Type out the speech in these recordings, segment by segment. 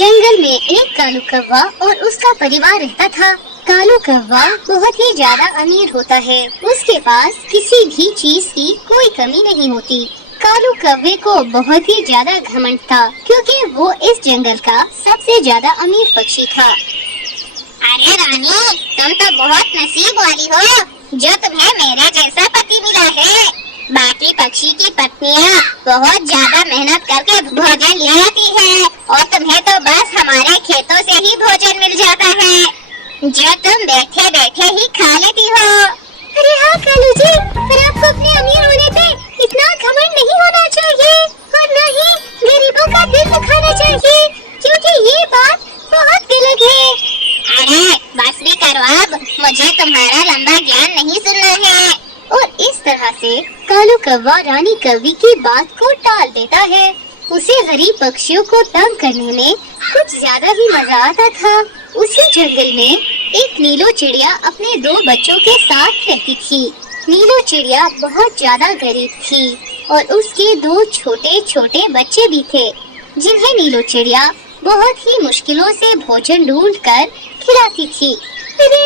जंगल में एक कालू कौवा और उसका परिवार रहता था। कालू कौवा बहुत ही ज्यादा अमीर होता है। उसके पास किसी भी चीज की कोई कमी नहीं होती। कालू कौवे को बहुत ही ज्यादा घमंड था, क्योंकि वो इस जंगल का सबसे ज्यादा अमीर पक्षी था। अरे रानी, तुम तो बहुत नसीब वाली हो जो तुम्हें मेरे जैसा पति मिला है। बाकी पक्षी की पत्नियाँ बहुत ज्यादा मेहनत करके भोजन ले आती है और तुम्हें तो बस हमारे खेतों से ही भोजन मिल जाता है, जो तुम बैठे बैठे ही खा लेती हो। अरे हाँ कालू जी, पर आपको अपने अमीर होने पे इतना घमंड नहीं होना चाहिए और न ही गरीबों का दिल दुखाना चाहिए, क्योंकि ये बात बहुत गलत है। अरे बस भी करो अब, मुझे तुम्हारा लंबा ज्ञान नहीं सुनना है। और इस तरह से कालू कौवा रानी कौवी की बात को टाल देता है। उसे गरीब पक्षियों को तंग करने में कुछ ज्यादा ही मजा आता था। उसी जंगल में एक नीलो चिड़िया अपने 2 बच्चों के साथ रहती थी। नीलो चिड़िया बहुत ज्यादा गरीब थी और उसके 2 छोटे छोटे बच्चे भी थे, जिन्हें नीलो चिड़िया बहुत ही मुश्किलों से भोजन ढूंढकर खिलाती थी। अरे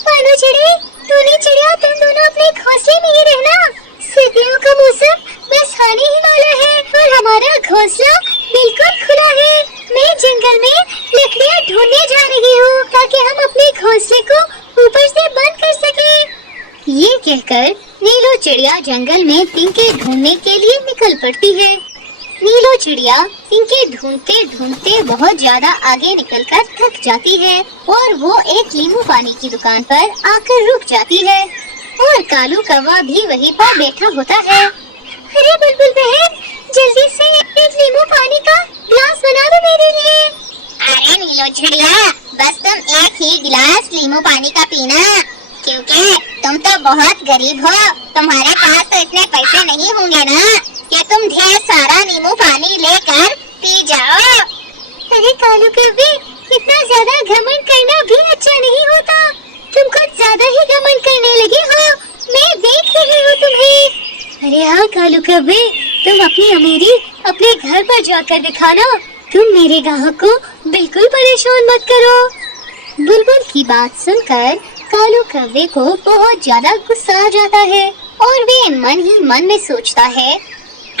पानो चिड़िया, टूनी चिड़िया, तुम दोनों अपने घोंसले में ही रहना। सर्दियों का मौसम बस आने ही वाला है और हमारा घोंसला बिल्कुल खुला है। मैं जंगल में लकड़ियाँ ढूंढने जा रही हूँ ताकि हम अपने घोंसले को ऊपर से बंद कर सकें। ये कहकर नीलो चिड़िया जंगल में तिनके ढूंढने के लिए निकल पड़ती है। नीलो चिड़िया तिनके ढूंढते ढूंढते बहुत ज्यादा आगे निकलकर थक जाती है और वो एक नींबू पानी की दुकान पर आकर रुक जाती है और कालू कौवा भी वहीं पर बैठा होता है। अरे बुलबुल बहन, जल्दी से एक नींबू पानी का गिलास बना दो मेरे लिए। अरे नीलो चिड़िया, बस तुम एक ही गिलास नींबू पानी का पीना, क्योंकि तुम तो बहुत गरीब हो। तुम्हारे पास तो इतने पैसे नहीं होंगे ना कि तुम ढेर सारा नींबू पानी लेकर पी जाओ। अरे कालू कौवे, इतना ज्यादा घमंड करना भी अच्छा नहीं होता। तुम कुछ ज्यादा ही घमंड करने लगे हो, मैं देख रही हूँ तुम्हें। अरे हाँ कालू कौवे, तुम अपनी अमीरी अपने घर पर जाकर दिखाना। तुम मेरे ग्राहक को बिल्कुल परेशान मत करो। बुलबुल की बात सुनकर कालू कौवे को बहुत ज्यादा गुस्सा आ जाता है और वे मन ही मन में सोचता है,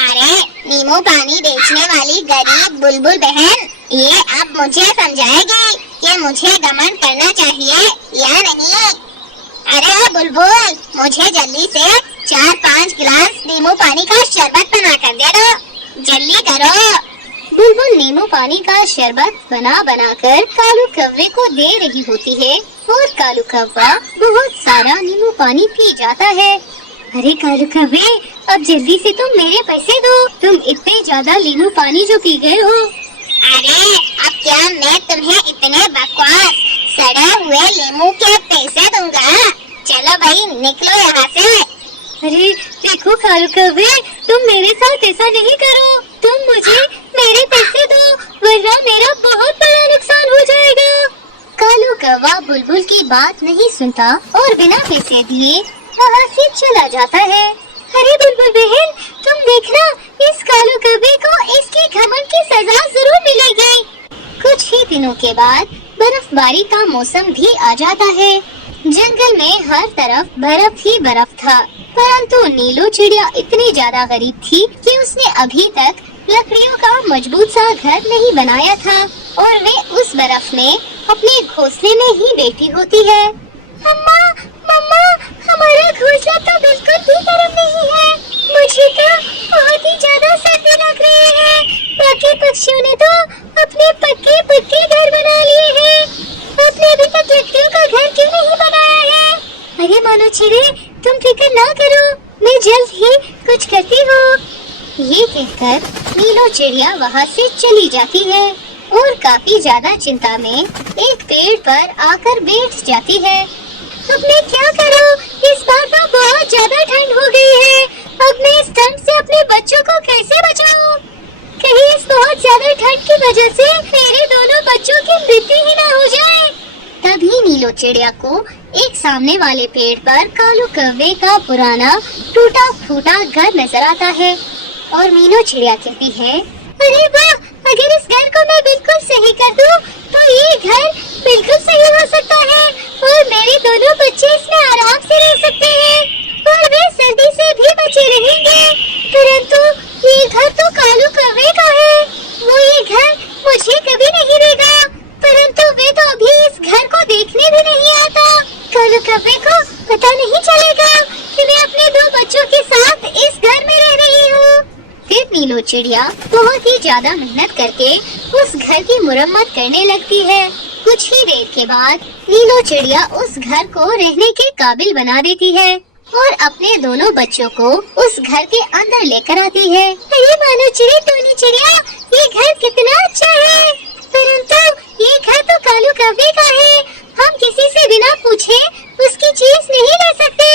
अरे नींबू पानी बेचने वाली गरीब बुलबुल बहन, ये अब मुझे समझाएगी कि मुझे घमंड करना चाहिए या नहीं। अरे बुलबुल, मुझे जल्दी से 4-5 गिलास नींबू पानी का शरबत बना कर दे दो, जल्दी करो। बुलबुल नींबू पानी का शरबत बना कर कालू कौवे को दे रही होती है और कालू कौवा बहुत सारा नींबू पानी पी जाता है। अरे कालू कौवे, अब जल्दी से तुम मेरे पैसे दो। तुम इतने ज्यादा नींबू पानी जो पी गए हो। अरे अब क्या मैं तुम्हें इतने बकवास सड़े हुए नींबू के पैसे दूंगा? चलो भाई निकलो यहाँ से। अरे देखो कालू कौवे, तुम मेरे साथ ऐसा नहीं करो। तुम मुझे मेरे पैसे दो, वरना मेरा बहुत बड़ा नुकसान हो जाएगा। कालू कौवा बुलबुल की बात नहीं सुनता और बिना पैसे दिए वहाँ से चला जाता है। अरे बुलबुल बहन, तुम देखना, इस कालू कौवे को इसकी घमंड की सजा जरूर मिलेगी। कुछ ही दिनों के बाद बर्फबारी का मौसम भी आ जाता है। जंगल में हर तरफ बर्फ ही बर्फ था, परंतु नीलो चिड़िया इतनी ज्यादा गरीब थी कि उसने अभी तक लकड़ियों का मजबूत सा घर नहीं बनाया था और वे उस बर्फ में अपने घोंसले में ही बैठी होती है। मम्मा, मम्मा, हमारा घोंसला तो बिल्कुल भी गर्म नहीं है। मुझे तो बहुत ही ज्यादा सर्दी लग रही है। बाकी पक्षियों ने तो अपने पक्के पक्के घर बना लिए हैं। आपने अभी तक लकड़ियों का घर क्यों नहीं बनाया है? अरे मानो चिड़े, तुम फिक्र ना करो, मैं जल्द ही कुछ करती हूँ। ये कहकर नीलो चिड़िया वहाँ से चली जाती है और काफी ज्यादा चिंता में एक पेड़ पर आकर बैठ जाती है। अब मैं क्या करूं? इस बार तो बहुत ज्यादा ठंड हो गई है। अब मैं इस ठंड से अपने बच्चों को कैसे बचाऊं? कहीं इस बहुत ज्यादा ठंड की वजह से मेरे दोनों बच्चों की मृत्यु ही ना हो जाए। तभी नीलो चिड़िया को एक सामने वाले पेड़ पर कालू कौवे का पुराना टूटा फूटा घर नजर आता है और मीनू चिड़िया कहती है, अरे वाह, अगर इस घर को मैं बिल्कुल सही कर चिड़िया बहुत ही ज्यादा मेहनत करके उस घर की मुरम्मत करने लगती है। कुछ ही देर के बाद नीलो चिड़िया उस घर को रहने के काबिल बना देती है और अपने दोनों बच्चों को उस घर के अंदर लेकर आती है। अरे मानो चिड़ी टोनी चिड़िया, ये घर कितना अच्छा है, परंतु ये घर तो कालू कव्वे का है। हम किसी से बिना पूछे उसकी चीज नहीं ले सकते,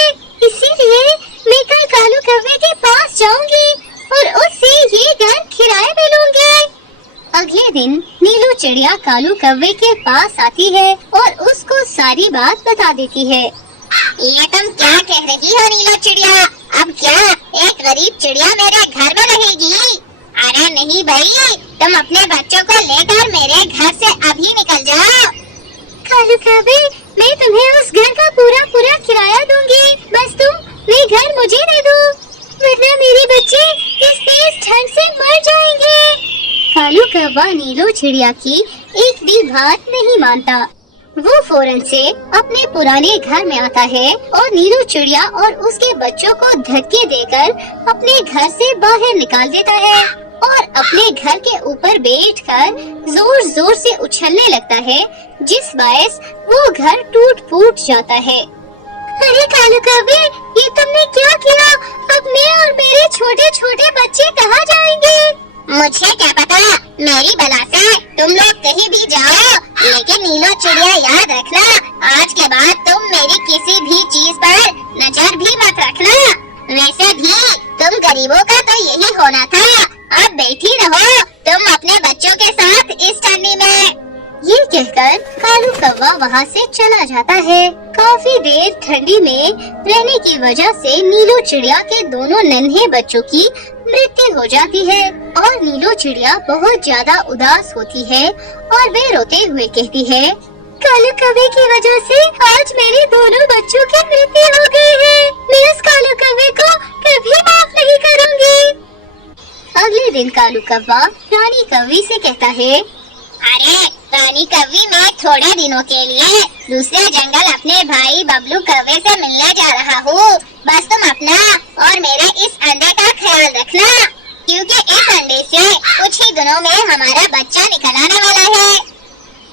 इसीलिए मैं कल कालू कव्वे के पास जाऊंगी और उससे ये घर किराए में लूंगी। अगले दिन नीलू चिड़िया कालू कव्वे के पास आती है और उसको सारी बात बता देती है। ये तुम क्या कह रही हो नीलो चिड़िया? अब क्या एक गरीब चिड़िया मेरे घर में रहेगी? अरे नहीं भाई, तुम अपने बच्चों को लेकर मेरे घर से अभी निकल जाओ। कालू कव्वे, मैं तुम्हें उस घर का पूरा किराया दूंगी, बस तुम वे घर मुझे दे दो, वरना मेरे बच्चे इस तेज ठंड से मर जाएंगे। कालू कव्वा नीलो चिड़िया की एक भी बात नहीं मानता। वो फौरन से अपने पुराने घर में आता है और नीलू चिड़िया और उसके बच्चों को धक्के देकर अपने घर से बाहर निकाल देता है और अपने घर के ऊपर बैठकर जोर जोर से उछलने लगता है, जिस बायस वो घर टूट फूट जाता है। अरे कालू कव्वे, ये तुमने क्या किया? अब मैं और मेरे छोटे छोटे बच्चे कहाँ जाएंगे? मुझे क्या पता, मेरी बला से तुम लोग कहीं भी जाओ, लेकिन नीलो चिड़िया याद रखना, आज के बाद तुम मेरी किसी भी चीज पर नजर भी मत रखना। वैसे भी तुम गरीबों का तो यही होना था, अब बैठी रहो तुम अपने बच्चों के साथ इस ठंडी में। ये कहकर कालू कव्वा वहाँ से चला जाता है। काफी देर ठंडी में रहने की वजह से नीलो चिड़िया के दोनों नन्हे बच्चों की मृत्यु हो जाती है और नीलो चिड़िया बहुत ज्यादा उदास होती है और वे रोते हुए कहती है, कालू कव्वे की वजह से आज मेरे दोनों बच्चों की मृत्यु हो गई है। मैं उस कालू कव्वे को कभी माफ नहीं करूँगी। अगले दिन कालू कव्वा रानी कव्वी से कहता है, अरे रानी कव्वी, मैं थोड़े दिनों के लिए दूसरे जंगल अपने भाई बबलू कव्वे से मिलने जा रहा हूँ। बस तुम अपना और मेरे इस अंडे का ख्याल रखना, क्योंकि इस अंडे से कुछ ही दिनों में हमारा बच्चा निकल आने वाला है।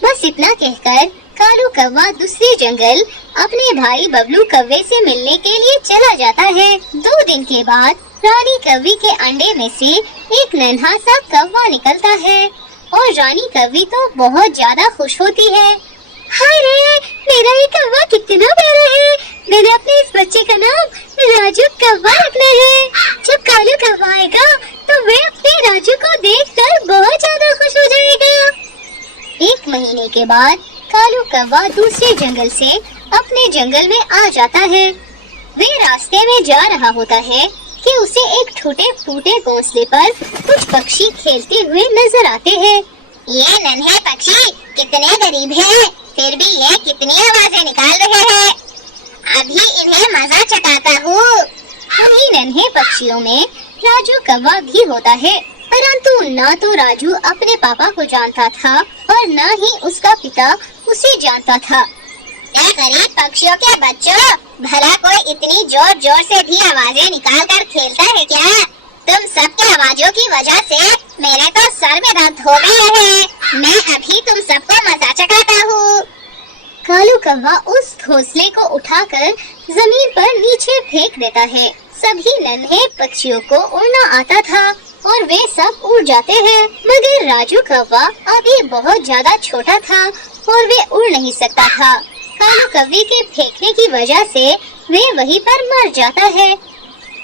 बस इतना कहकर कालू कव्वा दूसरे जंगल अपने भाई बबलू कव्वे से मिलने के लिए चला जाता है। 2 दिन के बाद रानी कव्वी के अंडे में से एक नन्हा सा कव्वा निकलता है और रानी कव्वी तो बहुत ज्यादा खुश होती है। हाय रे, मेरा ये कव्वा कितना प्यारा है, मैंने अपने इस बच्चे का नाम राजू कव्वा रखना है। जब कालू कव्वा आएगा तो वे अपने राजू को देखकर बहुत ज्यादा खुश हो जाएगा। 1 महीने के बाद कालू कव्वा दूसरे जंगल से अपने जंगल में आ जाता है। वे रास्ते में जा रहा होता है कि उसे एक टूटे फूटे घोंसले पर कुछ पक्षी खेलते हुए नजर आते हैं। ये नन्हे पक्षी कितने गरीब हैं, फिर भी ये कितनी आवाजें निकाल रहे हैं। अभी इन्हें मजा चखाता हूँ। उन्हीं नन्हे पक्षियों में राजू कव्वा भी होता है, परंतु न तो राजू अपने पापा को जानता था और न ही उसका पिता उसे जानता था। क्या गरीब पक्षियों के बच्चों, भला कोई इतनी जोर जोर से भी आवाजें निकाल कर खेलता है क्या? तुम सबके आवाजों की वजह से मेरे तो सर में दर्द हो गया है। मैं अभी तुम सबको मजा चखाता हूँ। कालू कव्वा उस घोंसले को उठाकर जमीन पर नीचे फेंक देता है। सभी नन्हे पक्षियों को उड़ना आता था और वे सब उड़ जाते हैं, मगर राजू कव्वा अभी बहुत ज्यादा छोटा था और वे उड़ नहीं सकता था। कालू कव्वे के फेंकने की वजह से वे वहीं पर मर जाता है।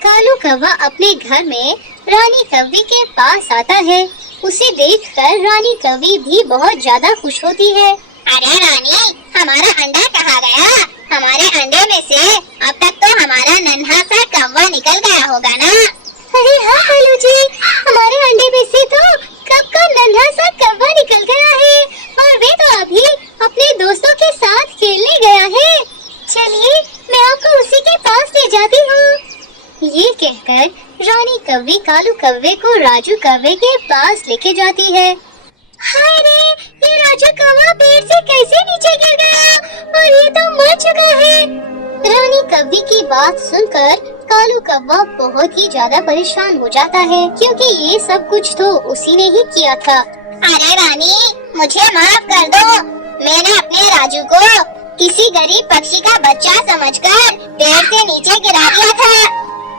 कालू कव्वा अपने घर में रानी कव्वी के पास आता है। उसे देखकर रानी कव्वी भी बहुत ज्यादा खुश होती है। अरे रानी, हमारा अंडा कहाँ गया? हमारे अंडे में से अब तक तो हमारा नन्हा सा कव्वा निकल गया होगा ना? अरे हाँ कालू जी, हमारे अंडे में से तो कब का नन्हा सा कव्वा निकल गया है और वे तो अभी अपने दोस्तों के साथ खेलने गया है। चलिए मैं आपको उसी के पास ले जाती हूँ। ये कहकर रानी कव्वी कालू कव्वे को राजू कव्वे के पास लेके जाती है। हाय रे, ये राजू कव्वा पेड़ से कैसे नीचे गिर गया और ये तो मर चुका है। रानी कव्वी की बात सुनकर कालू कौवा बहुत ही ज्यादा परेशान हो जाता है क्योंकि ये सब कुछ तो उसी ने ही किया था। अरे रानी, मुझे माफ कर दो। मैंने अपने राजू को किसी गरीब पक्षी का बच्चा समझकर पेड़ से नीचे गिरा दिया था,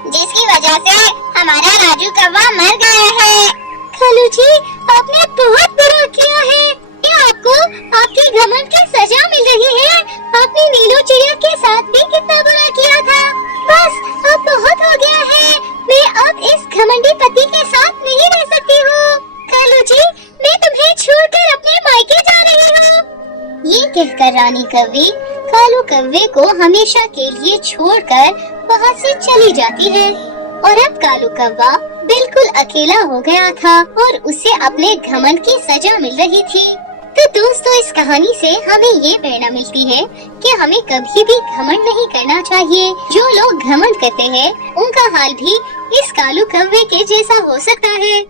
जिसकी वजह से हमारा राजू कौवा मर गया है। कालू जी, आपने बहुत बुरा किया है। ये आपको आपके घमंड की सजा मिल रही है। आपने नीलू चिड़िया के साथ भी कितना बुरा किया था। बस अब बहुत हो गया है। मैं अब इस घमंडी पति के साथ नहीं रह सकती हूँ। कालू जी, मैं तुम्हें छोड़कर अपने मायके जा रही हूँ। ये कहकर रानी कौवी कालू कौवे को हमेशा के लिए छोड़कर वहाँ से चली जाती है और अब कालू कौवा बिल्कुल अकेला हो गया था और उसे अपने घमंड की सजा मिल रही थी। तो दोस्तों, इस कहानी से हमें ये प्रेरणा मिलती है कि हमें कभी भी घमंड नहीं करना चाहिए। जो लोग घमंड करते हैं उनका हाल भी इस कालू कौवे के जैसा हो सकता है।